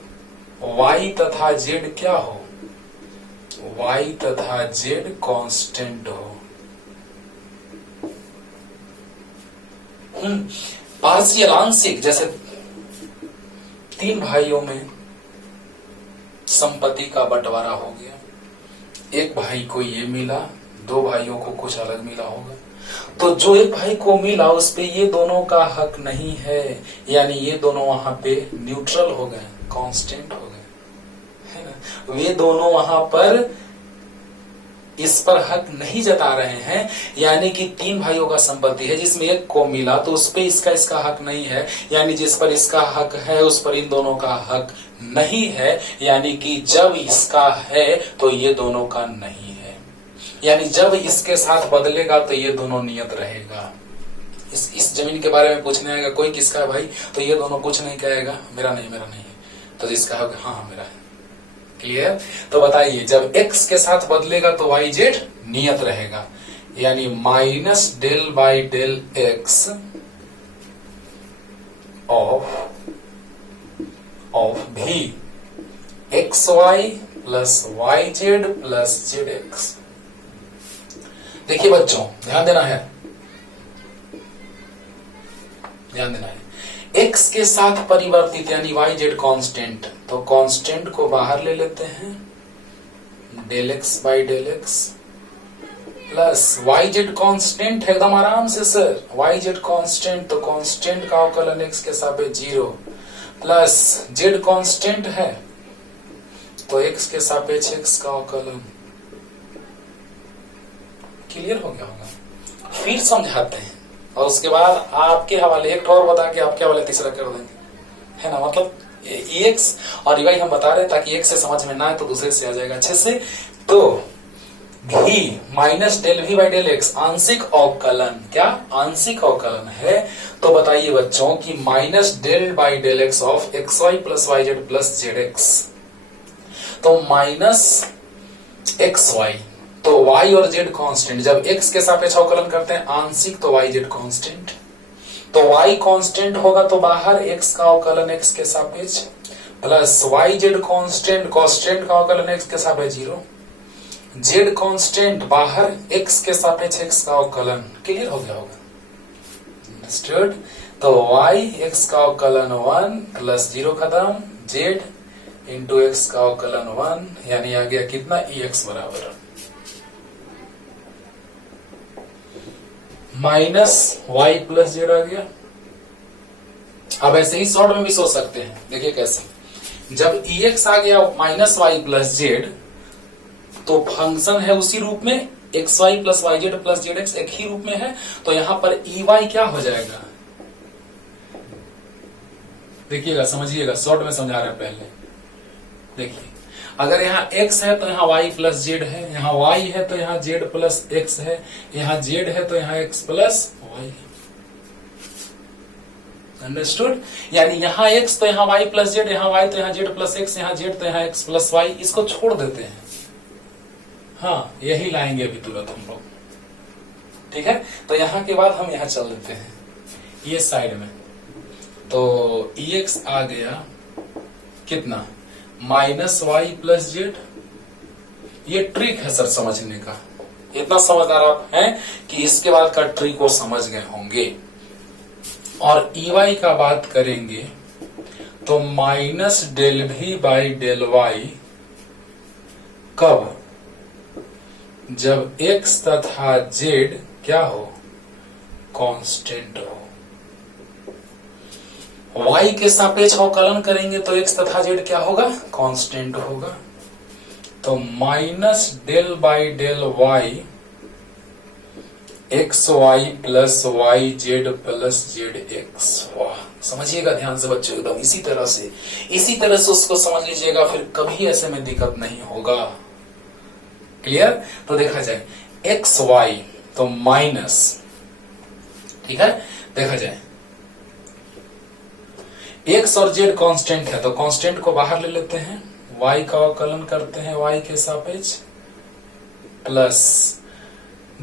y तथा z क्या हो? y तथा z कांस्टेंट हो। पार्शियल आंशिक, जैसे तीन भाइयों में संपत्ति का बंटवारा हो गया, एक भाई को ये मिला, दो भाइयों को कुछ अलग मिला होगा, तो जो एक भाई को मिला उस पे ये दोनों का हक नहीं है, यानी ये दोनों वहां पे न्यूट्रल हो गए, कांस्टेंट हो गए, है ना। वे दोनों वहां पर इस पर हक नहीं जता रहे हैं, यानी कि तीन भाइयों का संपत्ति है जिसमें एक को मिला तो उस पे इसका हक नहीं है, यानी जिस पर इसका हक है उस पर इन दोनों का हक नहीं है, यानी कि जब इसका है तो ये दोनों का नहीं है, यानी जब इसके साथ बदलेगा तो ये दोनों नियत रहेगा। इस जमीन के बारे में पूछने आएगा कोई, किसका है भाई, तो ये दोनों कुछ नहीं कहेगा, मेरा नहीं है, तो जिसका है हाँ मेरा है। क्लियर? तो बताइए, जब x के साथ बदलेगा तो y z नियत रहेगा, यानी minus del by del x of भी x Y plus Y Z plus Z x. देखिए बच्चों, ध्यान देना है, x के साथ परिवर्तित यानी y z कांस्टेंट, तो कांस्टेंट को बाहर ले लेते हैं, del X by del X plus Y Z constant है एकदम आराम से सर, वाई जेड कांस्टेंट, तो कांस्टेंट का अवकलन x के सापेक्ष 0 प्लस जेड कांस्टेंट है, तो x के सापेक्ष x का अवकलन। क्लियर हो गया होगा। फिर समझाते हैं और उसके बाद आपके हवाले एक और बता के आपके हवाले तीसरा कर देंगे, है ना। मतलब x और y हम बता रहे हैं ताकि एक से समझ में ना आए तो दूसरे से आ जाएगा अच्छे से। तो v minus del V by del X आंशिक अवकलन, क्या आंशिक अवकलन है। तो बताइए बच्चों कि minus del by del x of X Y plus Y Z plus Z X, तो माइनस एक्स वाई, तो y और z कांस्टेंट, जब x के सापेक्ष अवकलन करते हैं आंशिक तो y z कांस्टेंट, तो y कांस्टेंट होगा तो बाहर x का अवकलन x के सापेक्ष plus y z constant, constant का अवकलन x के सापेक्ष 0, z कांस्टेंट बाहर x के सापेक्ष x का अवकलन। क्लियर हो गया होगा, अंडरस्टूड। तो y x का अवकलन 1 प्लस 0 खत्म, z इंटू एक्स का अवकलन 1, यानी आ गया कितना ex बराबर माइनस वाई प्लस जेड आ गया। अब ऐसे ही शॉर्ट में भी सोच सकते हैं, देखिए कैसे। जब ex आ गया माइनस वाई प्लस जेड, तो फंक्शन है उसी रूप में X Y plus Y Z plus Z X एक ही रूप में है, तो यहां पर वाई क्या हो जाएगा, देखिएगा समझिएगा, शॉर्ट में समझा रहे हैं पहले। देखिए अगर यहाँ x है तो यहाँ y प्लस जेड है, यहाँ y है तो यहाँ z प्लस x है, यहाँ z है तो यहाँ x प्लस y है, अंडरस्टूड। यानी यहाँ x तो यहाँ y प्लस जेड, यहाँ y तो यहाँ z प्लस x, यहाँ z तो यहाँ x प्लस y, इसको छोड़ देते हैं। हाँ यही लाएंगे अभी तुरंत हम लोग, ठीक है। तो यहाँ के बाद हम यहाँ चल देते हैं ये साइड में, तो ex आ गया कितना माइनस वाई प्लस जेड। ये ट्रिक है सर समझने का, इतना समझदार आप हैं कि इसके बाद का ट्रिक को समझ गए होंगे। और वाई का बात करेंगे तो minus del V by del Y कब, जब x तथा z क्या हो, कांस्टेंट हो। y के सापेक्ष अवकलन करेंगे तो x तथा z क्या होगा, कांस्टेंट होगा। तो minus del by del y X Y plus Y Z plus Z X. वाह समझिएगा ध्यान से बच्चों, एकदम इसी तरह से उसको समझ लीजिएगा, फिर कभी ऐसे में दिक्कत नहीं होगा। क्लियर। तो देखा जाए एक्स वाई तो माइनस, ठीक है, देखा जाए x और z कांस्टेंट है तो कांस्टेंट को बाहर ले लेते हैं, y का अवकलन करते हैं y के सापेक्ष, प्लस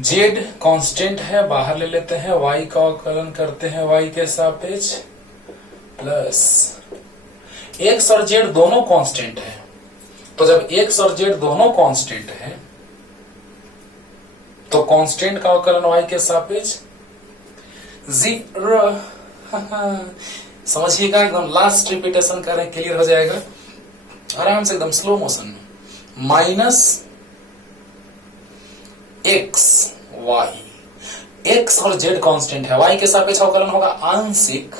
z कांस्टेंट है बाहर ले लेते हैं, y का अवकलन करते हैं y के सापेक्ष, प्लस x और z दोनों कांस्टेंट है, तो जब x और z दोनों कांस्टेंट है तो कांस्टेंट का अवकलन y के सापेक्ष 0। समझिएगा, एकदम लास्ट रिपीटेशन करें, क्लियर हो जाएगा आराम से, एकदम स्लो मोशन में। माइनस एक्स वाई, एक्स और जेड कांस्टेंट है, वाई के सापेक्ष अवकलन होगा आंशिक,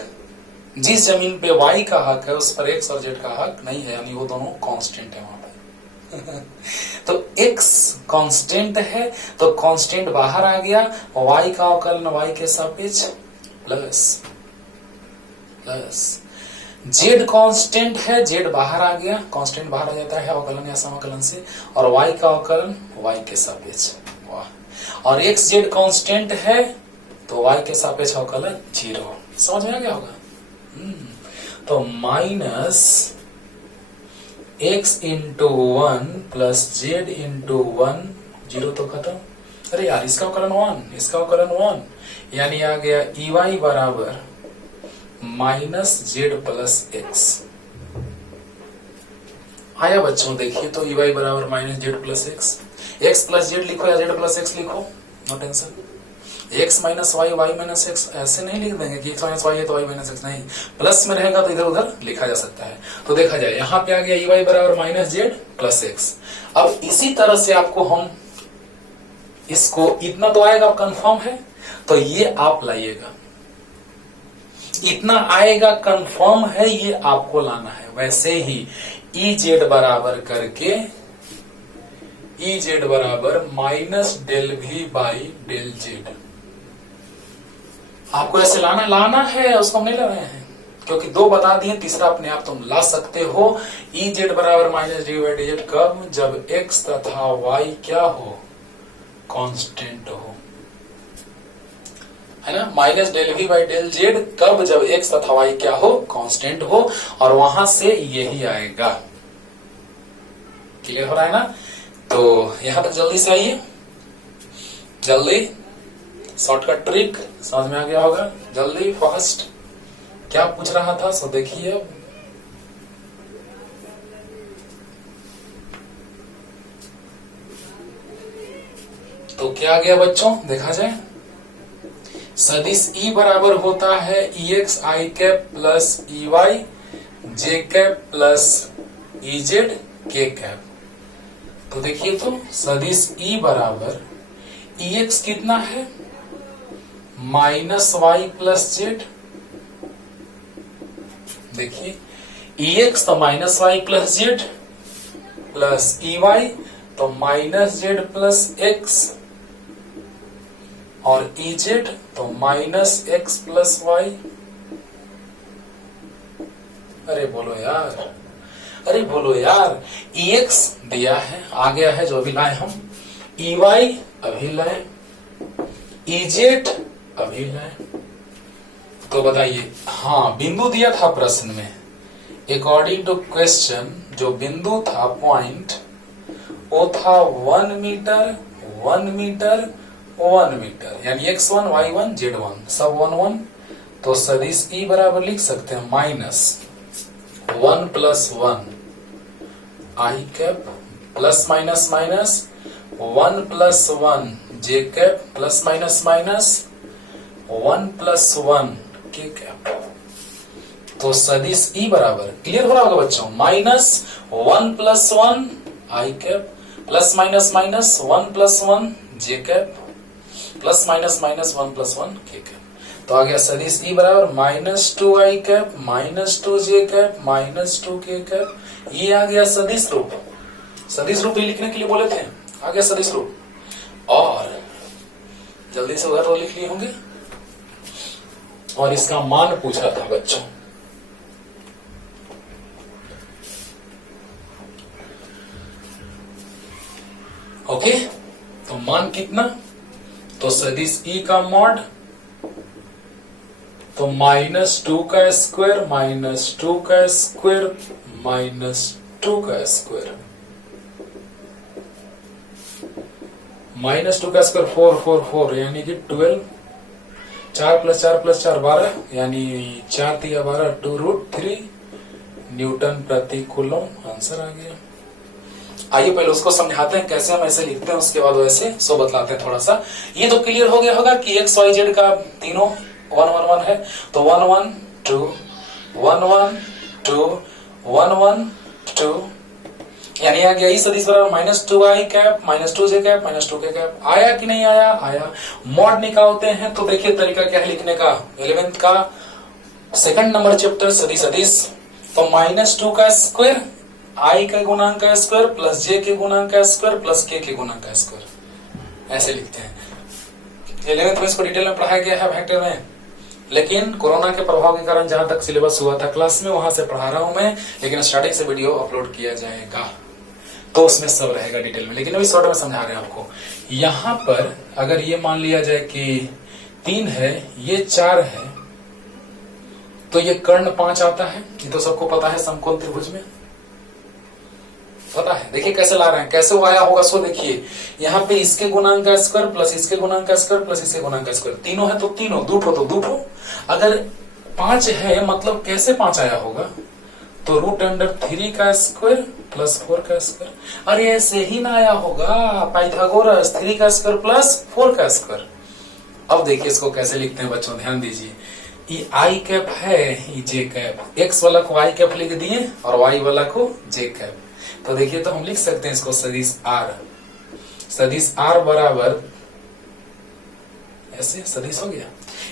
जिस जमीन पे वाई का हक है उस पर एक्स और जेड का हक नहीं है, यानी वो दोनों कांस्टेंट है वहां पे। तो एक्स कांस्टेंट है तो कांस्टेंट बाहर आ गया, वाई का अवकलन वाई के सापेक्ष प्लस जेड कांस्टेंट है, जेड बाहर आ गया, कांस्टेंट बाहर आ जाता है अवकलन या समाकलन से, और वाई का अवकलन वाई के सापेक्ष। वाह। और एक्स जेड कांस्टेंट है तो वाई के सापेक्ष अवकलन 0। समझ में आ गया होगा। तो minus x into 1 plus Z into 1, 0 तो खत्म। अरे यार इसका अवकलन 1, इसका अवकलन 1, यानी आ गया ई बराबर माइनस जेड प्लस एक्स। आया बच्चों, देखिए तो ई वाई बराबर minus Z plus X, X plus Z लिखो या जेड प्लस एक्स लिखो, no tension. X minus Y, Y minus X ऐसे नहीं लिख देंगे कि एक्स माइनस वाई है तो वाई माइनस एक्स, नहीं, प्लस में रहेगा तो इधर उधर लिखा जा सकता है। तो देखा जाए यहाँ पे आ गया ई वाई बराबर माइनस जेड प्लस एक्स। अब इसी तरह से आपको हम इसको, इतना तो आएगा कंफर्म है, तो ये आप लाइएगा, इतना आएगा कंफर्म है, ये आपको लाना है। वैसे ही ई जेड बराबर करके ई जेड बराबर minus del V by del Z. आपको ऐसे लाना है, उसको हम नहीं ला रहे हैं क्योंकि दो बता दिए, तीसरा अपने आप तुम ला सकते हो। ई जेड बराबर minus D by D Z कब? जब एक्स तथा वाई क्या हो? कांस्टेंट हो, है ना। Minus del V by del Z कब? जब एक्स तथा वाई क्या हो? कांस्टेंट हो। और वहां से यही आएगा। क्लियर हो रहा है ना? तो यहां तक जल्दी से आइए, जल्दी। शॉर्टकट ट्रिक समझ में आ गया होगा। जल्दी फास्ट। क्या पूछ रहा था सो देखिए। तो क्या आ गया बच्चों? देखा जाए। सदिश ई बराबर होता है ई एक्स आई कैप प्लस ई वाई जे कैप प्लस ई जेड के कैप। तो देखिए, तो सदिश ई बराबर ई एक्स कितना है? Minus Y plus Z. देखिए, ई एक्स तो minus Y plus Z plus E Y तो माइनस जेड प्लस एक्स और ई जेड तो माइनस एक्स प्लस वाई। अरे बोलो यार, अरे बोलो यार। ई एक्स दिया है, आ गया है जो अभी लाए हम। ई वाई अभी लाए, ई जेड अभी लाए। तो बताइए, हाँ बिंदु दिया था प्रश्न में। अकॉर्डिंग टू क्वेश्चन जो बिंदु था, पॉइंट, वो था 1 मीटर 1 मीटर 1 मीटर, यानी x1 y1 z1 सब 1 1। तो सदिश ई बराबर लिख सकते हैं minus 1 plus 1 i cap plus minus minus 1 plus 1 j cap plus minus minus 1 plus 1 k cap. तो सदिश ई बराबर, क्लियर हो रहा होगा बच्चों, minus 1 plus 1 i cap plus minus minus 1 plus 1 j cap plus minus minus 1 plus 1 k cap. तो आ गया सदिश ई बराबर minus 2 i cap minus 2 j cap minus 2 k cap. ये आ गया सदिश रूप। सदिश रूप ही लिखने के लिए बोले थे, आ गया सदिश रूप। और जल्दी से उधर तो लिख लिए होंगे। और इसका मान पूछा था बच्चों। ओके, तो मान कितना? तो सदिश ई का मॉड तो माइनस 2 का स्क्वायर माइनस 2 का स्क्वायर माइनस 2 का स्क्वायर माइनस 2 का स्क्वायर 4 4 4 यानी कि 12। 4 प्लस 4 प्लस 4 12 यानी 4 3 12 2√3 न्यूटन प्रति कूलम। आंसर आ गया। आइए पहले उसको समझाते हैं कैसे हम ऐसे लिखते हैं, उसके बाद वैसे सो बतलाते हैं थोड़ा सा। ये तो क्लियर हो गया होगा कि एक्स वाई जेड का तीनों 1 1 1 है। तो 1 1 2 1 1 2 1 1 2 यानी आ गया ई सदिश बराबर minus 2 i cap minus 2 j cap minus 2 k cap. आया कि नहीं आया? आया। मॉड निकालते हैं तो देखिए तरीका क्या है लिखने का। 11th का 2nd नंबर चैप्टर सदिश सदिश। तो माइनस 2 का स्क्वायर आई के गुणांक का स्क्वायर प्लस जे के गुणांक का स्क्वायर प्लस के गुणांक का स्क्वायर, ऐसे लिखते हैं। 11th में इसको डिटेल में पढ़ाया गया है वेक्टर में, लेकिन कोरोना के प्रभाव के कारण जहां तक सिलेबस हुआ था क्लास में वहां से पढ़ा रहा हूं मैं, लेकिन स्टार्टिंग से वीडियो अपलोड किया जाएगा तो उसमें सब रहेगा डिटेल में। लेकिन अभी शॉर्ट में समझा रहे हैं आपको। यहां पर अगर ये मान लिया जाए कि 3 है, ये 4 है, तो ये कर्ण 5 आता है। ये तो सबको पता है समकोण त्रिभुज में, पता है। देखिए कैसे ला रहे हैं, कैसे वो आया होगा सो देखिए। यहाँ पे इसके गुणांक का स्क्वायर प्लस इसके गुणांक का स्क्वायर प्लस इसके गुणांक का स्क्वायर, तीनों है तो तीनों, दूठो तो दूठो। अगर 5 है मतलब कैसे 5 आया होगा? तो √3 का स्क्वायर प्लस 4 का स्क्वायर। अरे ऐसे ही ना आया होगा, पाइथागोरस 3 का स्क्वायर प्लस 4 का स्क्वायर। अब देखिए इसको कैसे लिखते हैं बच्चों, ध्यान दीजिए। ये आई कैप है, ये जे कैप, एक्स वाला को आई कैप लिख दिए और वाई वाला को जे कैप। तो देखिए तो हम लिख सकते हैं इसको सदिश आर। सदिश आर बराबर ऐसे सदिश हो गया,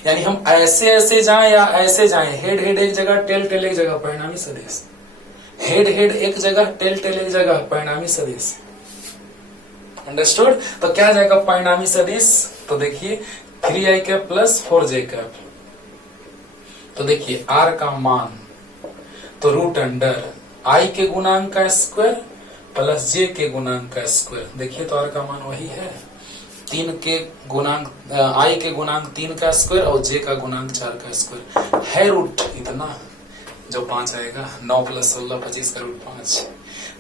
यानी हम ऐसे ऐसे जाएं या ऐसे जाएं, हेड हेड एक जगह टेल टेल एक जगह, परिणामी सदिश। हेड हेड एक जगह, टेल टेल एक जगह, परिणामी सदिश। अंडरस्टूड? तो क्या जाएगा परिणामी सदिश? तो देखिए 3i cap plus 4j cap. तो देखिए r का मान तो रूट अंडर i के गुणांक का स्क्वायर प्लस j के गुणांक का स्क्वायर। देखिए तो r का मान वही है, 3 के गुणांक i के गुणांक 3 का स्क्वायर और j का गुणांक 4 का स्क्वायर है रूट इतना, जो 5 आएगा। 9 प्लस 16 25 का रूट 5।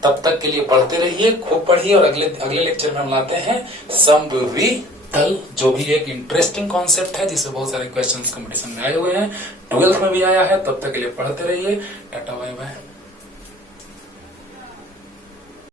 तब तक के लिए पढ़ते रहिए, खूब पढ़िए, और अगले लेक्चर में हम लाते हैं समवितल, जो भी एक इंटरेस्टिंग कॉन्सेप्ट है जिससे बहुत सारे क्वेश्चंस कंपटीशन में आए हुए हैं, 12th में भी आया है। तब तक के लिए पढ़ते रहिए। Tata bye bye.